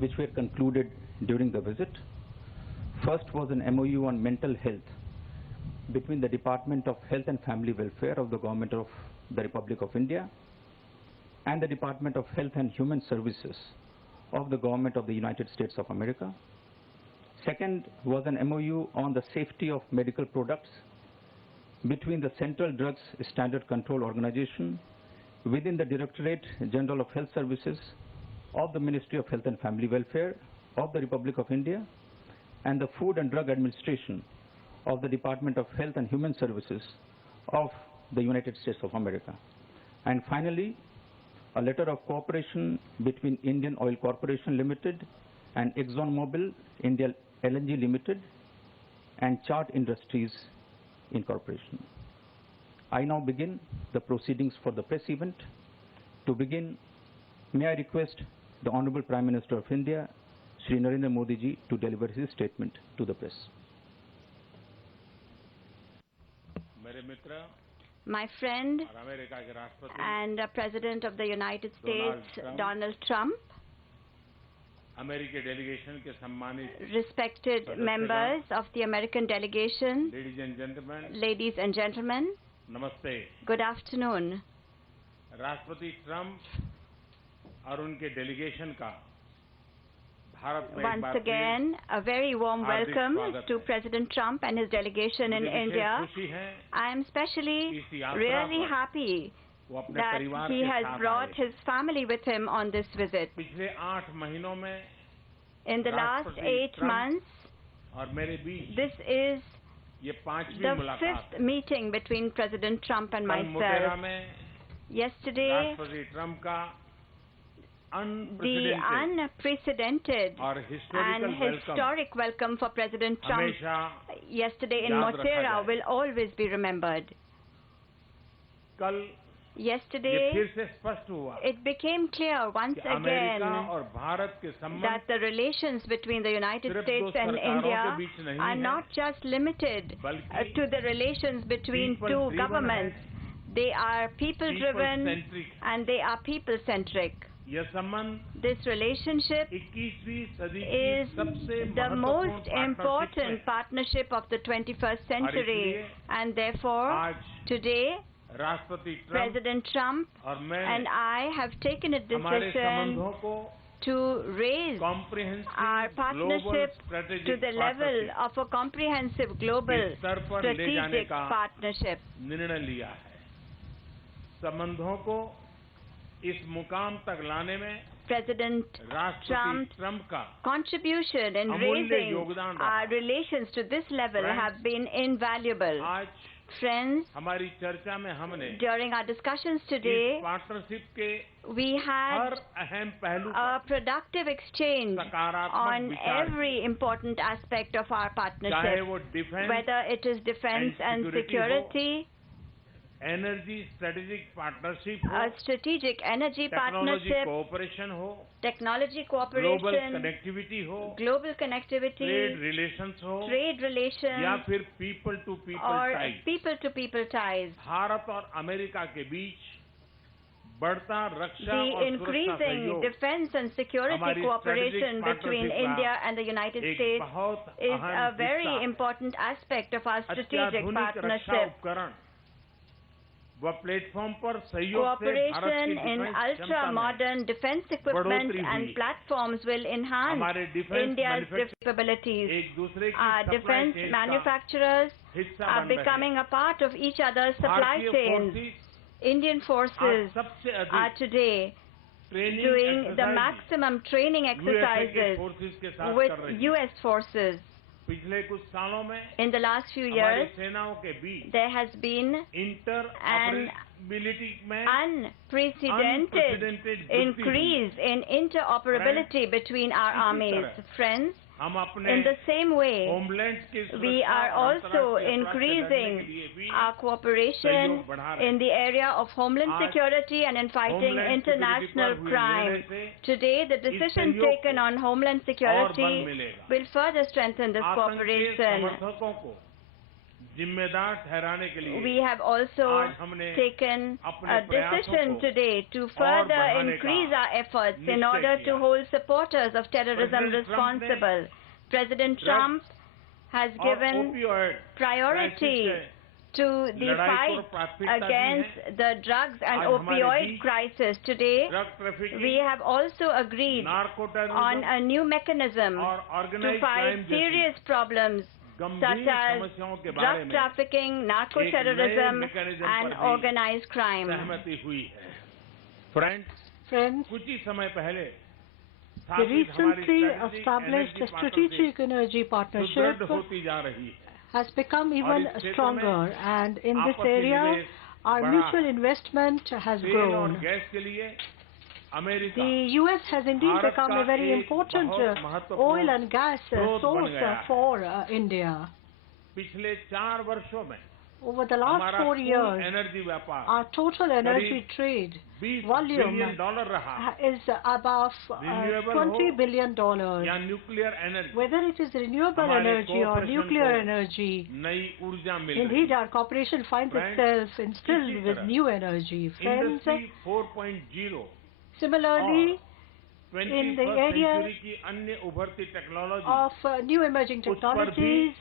which were concluded during the visit. First was an MOU on mental health between the Department of Health and Family Welfare of the Government of the Republic of India and the Department of Health and Human Services of the Government of the United States of America. Second was an MOU on the safety of medical products between the Central Drugs Standard Control Organization within the Directorate General of Health Services of the Ministry of Health and Family Welfare of the Republic of India and the Food and Drug Administration of the Department of Health and Human Services of the United States of America. And finally, a letter of cooperation between Indian Oil Corporation Limited and ExxonMobil India LNG Limited and Chart Industries Incorporation. I now begin the proceedings for the press event. To begin, may I request the Honorable Prime Minister of India, Shri Narendra Modi ji, to deliver his statement to the press. My friend and President of the United States, Donald Trump, respected members of the American delegation, ladies and gentlemen, Namaste. good afternoon. राष्ट्रपति Trump और उनके delegation का भारत में Once again, a very warm welcome to President Trump and his delegation in India. I am especially really happy that he has brought his family with him on this visit. पिछले 8 महीनों में In the last 8 months, और मेरे बीच this is ये 5वीं the मुलाकात 5th meeting between President Trump and कल Motera myself. में Yesterday, राष्ट्रपति ट्रंप का the unprecedented और and historic welcome for President Trump हमेशा yesterday in याद रखा Motera जाए। will always be remembered. कल ये Yesterday, फिर से स्पष्ट हुआ it became clear once कि अमेरिका again और भारत के संबंध that the relations between the United सिर्फ States दो and सरकारों India के बीच नहीं are है, not just limited बल्कि to the relations between people two driven governments. They are people-driven people-centric. and they are people-centric. यह संबंध This relationship 21वीं सदी is की सबसे the most महत्वपूर्ण important partnership of the 21st century, इसलिए and therefore आज today राष्ट्रपति ट्रंप President Trump और मैं and I have taken a हमारे decision संबंधों को to raise comprehensive our partnership global strategic to the level partnership of a comprehensive global के स्तर पर ले जाने strategic का partnership. निर्णय लिया है। संबंधों को इस मुकाम तक लाने में President राष्ट्रपति Trump's ट्रंप का contribution in अमूल्य raising योगदान रहा। our relations to this level Friends, have been invaluable. आज Friends, हमारी चर्चा में हमने during our discussions इस today, पार्टनरशिप के we हर had अहम पहलू a पर productive exchange सकारात्मक on विचार every important aspect of our चाहे partnership, वो defence whether it is defense and security, energy strategic partnership हो a strategic energy technology partnership, cooperation हो technology ग्लोबल cooperation, कनेक्टिविटी हो global ट्रेड connectivity, रिलेशंस हो trade या relations, फिर people to people or type people-to-people ties. Bharat और America के बीच बढ़ता रक्षा The और सुरक्षा increasing सहयोग defense and security हमारी cooperation strategic between partnership का India and the United एक States बहुत is अहम a very हिस्सा important aspect of our strategic अत्याधुनिक रक्षा partnership. उपकरण व प्लेटफॉर्म पर सहयोग से भारत Cooperation की in डिफेंस क्षमता में ultra-modern defense equipment बढ़ोतरी and हुई। platforms will enhance हमारे डिफेंस India's मैन्युफैक्चरिंग capabilities. एक दूसरे की Our सप्लाई defense चेन का manufacturers हिस्सा are बन रहे becoming हैं। a part of each other's supply भारतीय chains. फोर्सेस Indian आज forces सबसे are अधिक today training doing the exercise maximum training USA के exercises फोर्सेस के साथ with कर रही है। US forces. पिछले कुछ सालों में In the last few हमारी years, सेनाओं के बीच there has been inter an operability में unprecedented unprecedented increase in interoperability between our इसी armies. तरह Friends, हम अपने in the same way, homeland की we सुरक्षा are और also अंतर्राष्ट्रीय अपराध से लड़ने increasing के लिए भी our cooperation सहयोग बढ़ा रहे हैं। in the area of homeland आज security and in fighting homeland international security पर हुए crime. निर्णय से Today, the decision सहयोग taken को on homeland और बल security मिलेगा। will further strengthen this आतंक के cooperation. समर्थकों को we have also taken a decision today to further increase our efforts in order to hold supporters of terrorism responsible. President Trump has given priority to the fight against the drugs and opioid crisis. Today, we have also agreed on a new mechanism to fight serious problems such as drug trafficking, narco-terrorism, and organized crime. Friends, the recently established strategic energy partnership has become even stronger, and in this area, our mutual investment has grown. The U.S. has indeed become a very important oil and gas source for India. Over the last 4 years, our total energy trade volume is above $20 billion. Whether it is renewable energy or nuclear energy, indeed our corporation finds itself instilled with new energy. Friends, similarly, in the area of new emerging technologies,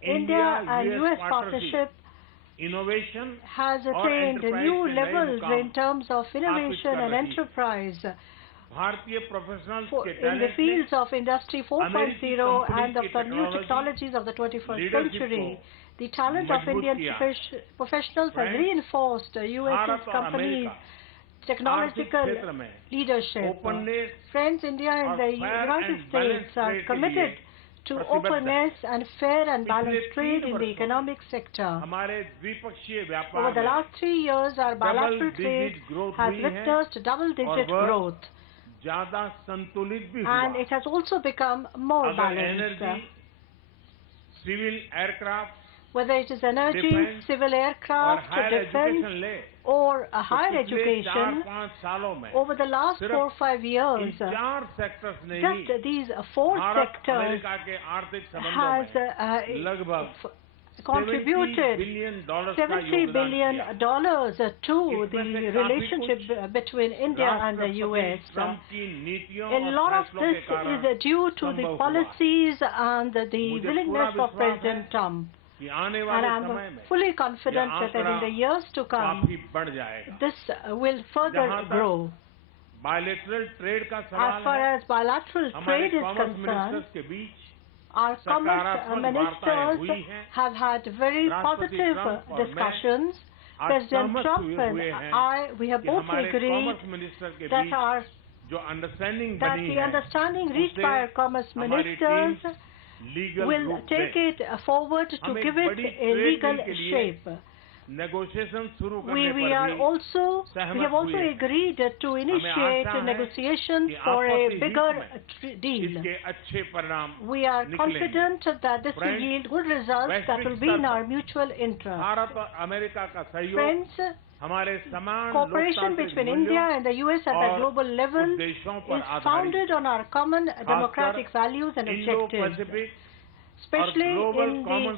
India and U.S. partnership has attained new levels in terms of innovation and enterprise in the fields of Industry 4.0 and of the new technologies of the 21st century. The talent of Indian professionals has reinforced U.S. companies' technological leadership. Friends, India and the United States are committed to openness and fair and balanced trade in the economic sector. Over the last 3 years, our bilateral trade has witnessed double-digit growth, and it has also become more balanced. Whether it is energy, civil aircraft, defense, or higher education, over the last 4 or 5 years, just these 4 sectors has contributed $70 billion to the relationship between India and the U.S. A lot of this is due to the policies and the willingness of President Trump. And I'm fully confident that in the years to come, this will further grow. As far as bilateral trade is concerned, our commerce ministers have had very positive discussions. President Trump and we have both agreed that the understanding reached by our commerce ministers will take it forward to give it a legal shape. We have also agreed to initiate negotiations for a bigger deal. We are confident that this will yield good results that will be in our mutual interest. Friends, cooperation between India and the U.S. at the global level is founded on our common democratic values and objectives, especially in the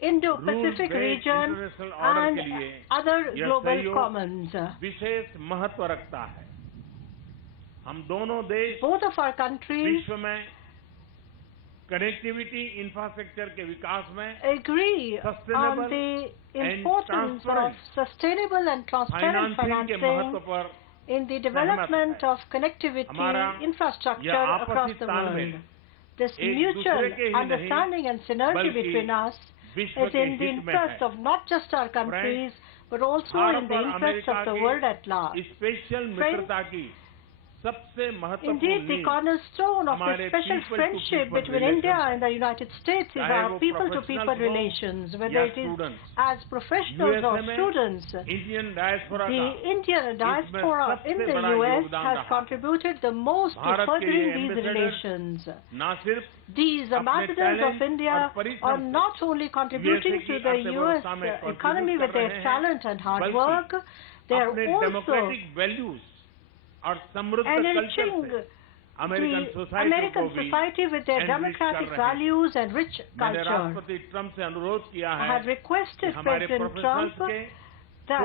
Indo-Pacific region and other global commons. Both of our countries agree on the importance of sustainable and transparent financing in the development of connectivity infrastructure across the world. This mutual understanding and synergy between us is in the interest of not just our countries, but also in the interest of the world at large. Friends, indeed, the cornerstone of the special friendship between India and the United States is our people-to-people relations, whether it is as professionals or students. The Indian diaspora in the U.S. has contributed the most to furthering these relations. These ambassadors of India are not only contributing to the U.S. economy with their talent and hard work, they are also enriching American society with their democratic values and rich culture. I had requested President Trump that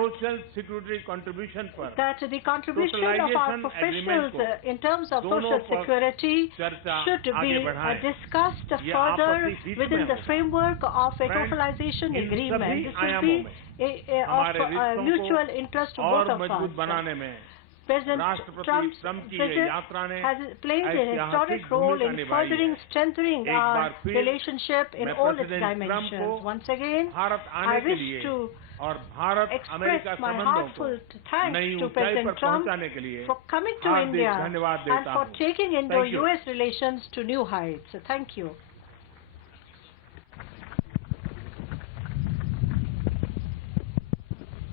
the contribution of our professionals in terms of social security should be discussed further within the framework of a totalization agreement. This will be of mutual interest to both of us. President Trump's visit has played an historic role in furthering, strengthening our relationship in all its dimensions. Once again, I wish to express my heartfelt thanks to President Trump for coming to India and for taking Indo-US relations to new heights. Thank you.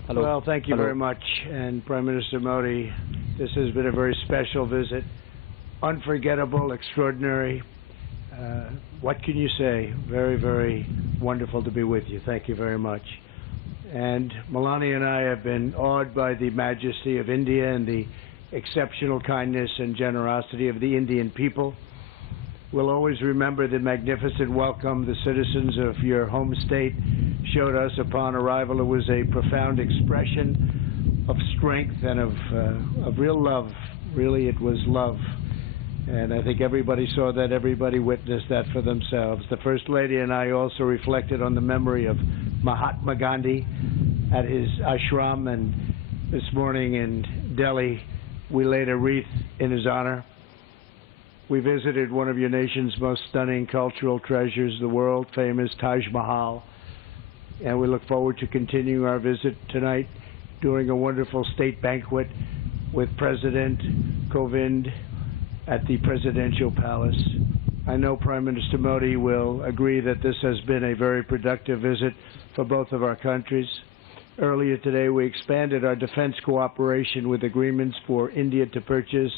Hello. Well, thank you very much. And Prime Minister Modi, this has been a very special visit. Unforgettable, extraordinary. What can you say? Very, very wonderful to be with you. Thank you very much. And Melania and I have been awed by the majesty of India and the exceptional kindness and generosity of the Indian people. We'll always remember the magnificent welcome the citizens of your home state showed us upon arrival. It was a profound expression of strength and of real love. Really, it was love. And I think everybody saw that, everybody witnessed that for themselves. The First Lady and I also reflected on the memory of Mahatma Gandhi at his ashram, and this morning in Delhi we laid a wreath in his honor. We visited one of your nation's most stunning cultural treasures, the world-famous Taj Mahal, and we look forward to continuing our visit tonight during a wonderful state banquet with President Kovind at the Presidential Palace. I know Prime Minister Modi will agree that this has been a very productive visit for both of our countries. Earlier today, we expanded our defense cooperation with agreements for India to purchase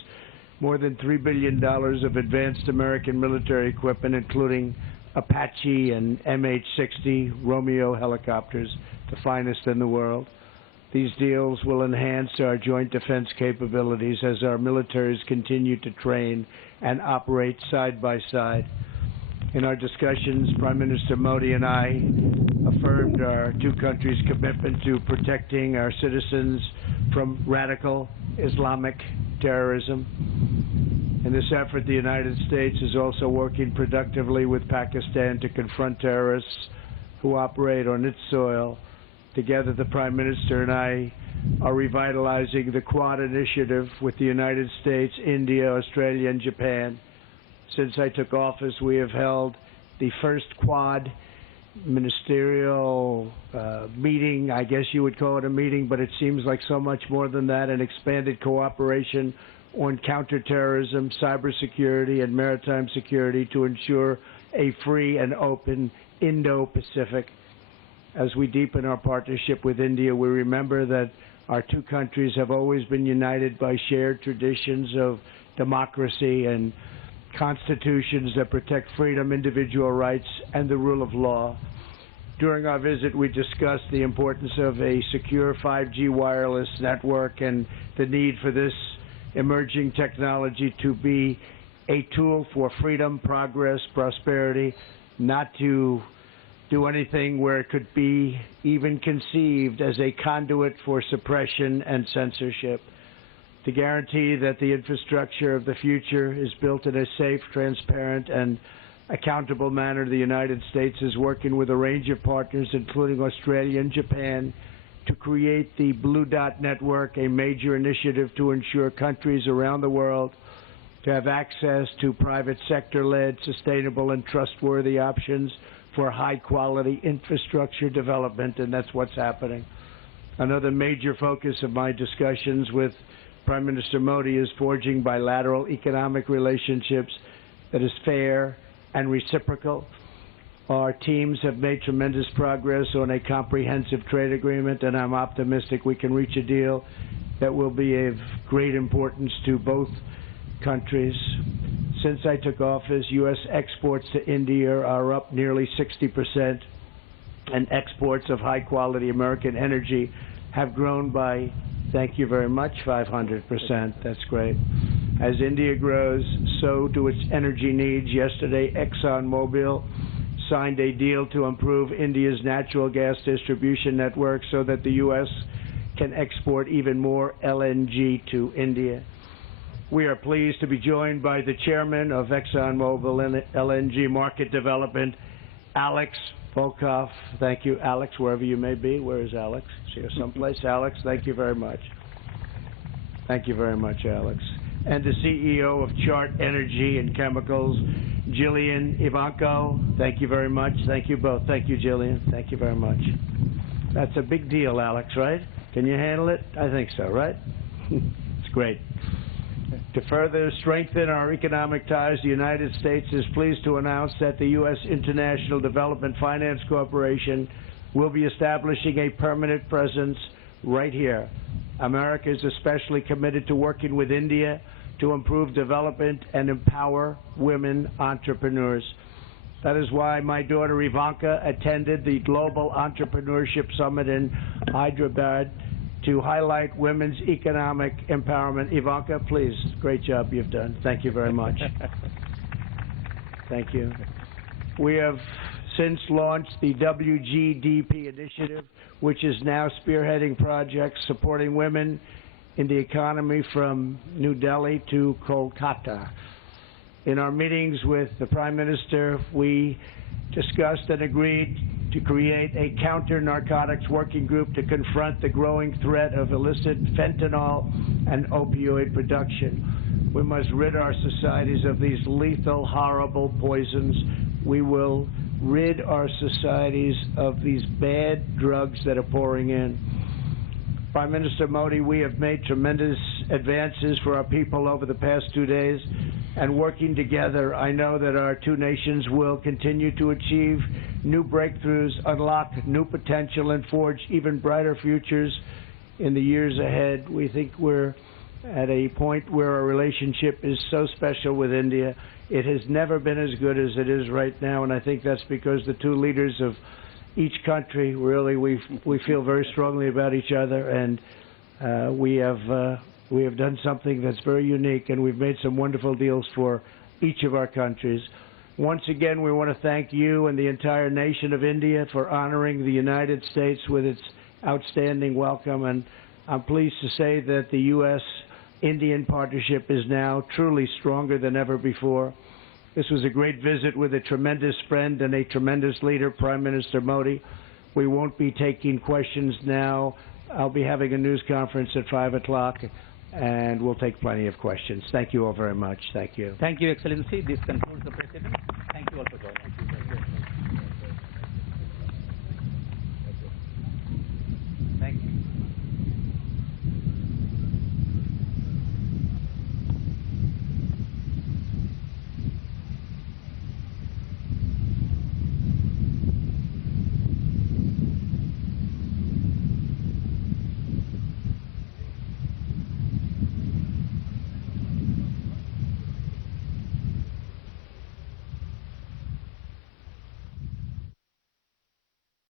more than $3 billion of advanced American military equipment, including Apache and MH-60 Romeo helicopters, the finest in the world. These deals will enhance our joint defense capabilities as our militaries continue to train and operate side by side. In our discussions, Prime Minister Modi and I affirmed our two countries' commitment to protecting our citizens from radical Islamic terrorism. In this effort, the United States is also working productively with Pakistan to confront terrorists who operate on its soil. Together, the Prime Minister and I are revitalizing the Quad initiative with the United States, India, Australia, and Japan. Since I took office, we have held the first Quad ministerial meeting. I guess you would call it a meeting, but it seems like so much more than that, an expanded cooperation on counterterrorism, cybersecurity, and maritime security to ensure a free and open Indo-Pacific. As we deepen our partnership with India, we remember that our two countries have always been united by shared traditions of democracy and constitutions that protect freedom, individual rights, and the rule of law. During our visit, we discussed the importance of a secure 5G wireless network and the need for this emerging technology to be a tool for freedom, progress, prosperity, not to do anything where it could be even conceived as a conduit for suppression and censorship. To guarantee that the infrastructure of the future is built in a safe, transparent, and accountable manner, the United States is working with a range of partners, including Australia and Japan, to create the Blue Dot Network, a major initiative to ensure countries around the world to have access to private sector-led, sustainable, and trustworthy options for high-quality infrastructure development, and that's what's happening. Another major focus of my discussions with Prime Minister Modi is forging bilateral economic relationships that is fair and reciprocal. Our teams have made tremendous progress on a comprehensive trade agreement, and I'm optimistic we can reach a deal that will be of great importance to both countries. Since I took office, U.S. exports to India are up nearly 60%, and exports of high-quality American energy have grown by, thank you very much, 500%. That's great. As India grows, so do its energy needs. Yesterday, ExxonMobil signed a deal to improve India's natural gas distribution network so that the U.S. can export even more LNG to India. We are pleased to be joined by the chairman of ExxonMobil LNG Market Development, Alex Volkov. Thank you, Alex, wherever you may be. Where is Alex? Is here someplace? Alex, thank you very much. Thank you very much, Alex. And the CEO of Chart Energy and Chemicals, Jillian Ivanko. Thank you very much. Thank you both. Thank you, Jillian. Thank you very much. That's a big deal, Alex, right? Can you handle it? I think so, right? It's great. To further strengthen our economic ties, the United States is pleased to announce that the U.S. International Development Finance Corporation will be establishing a permanent presence right here. America is especially committed to working with India to improve development and empower women entrepreneurs. That is why my daughter Ivanka attended the Global Entrepreneurship Summit in Hyderabad to highlight women's economic empowerment. Ivanka, please, great job you've done. Thank you very much. Thank you. We have since launched the WGDP initiative, which is now spearheading projects supporting women in the economy from New Delhi to Kolkata. In our meetings with the Prime Minister, we discussed and agreed to create a counter-narcotics working group to confront the growing threat of illicit fentanyl and opioid production. We must rid our societies of these lethal, horrible poisons. We will rid our societies of these bad drugs that are pouring in. Prime Minister Modi, we have made tremendous advances for our people over the past 2 days, and working together, I know that our two nations will continue to achieve new breakthroughs, unlock new potential, and forge even brighter futures in the years ahead. We think we're at a point where our relationship is so special with India. It has never been as good as it is right now, and I think that's because the two leaders of each country, really, we feel very strongly about each other, and we have done something that's very unique, and we've made some wonderful deals for each of our countries. Once again, we want to thank you and the entire nation of India for honoring the United States with its outstanding welcome, and I'm pleased to say that the U.S.-Indian partnership is now truly stronger than ever before. This was a great visit with a tremendous friend and a tremendous leader, Prime Minister Modi. We won't be taking questions now. I'll be having a news conference at 5 o'clock, and we'll take plenty of questions. Thank you all very much. Thank you. Thank you, Excellency. This concludes the President. Thank you all for joining.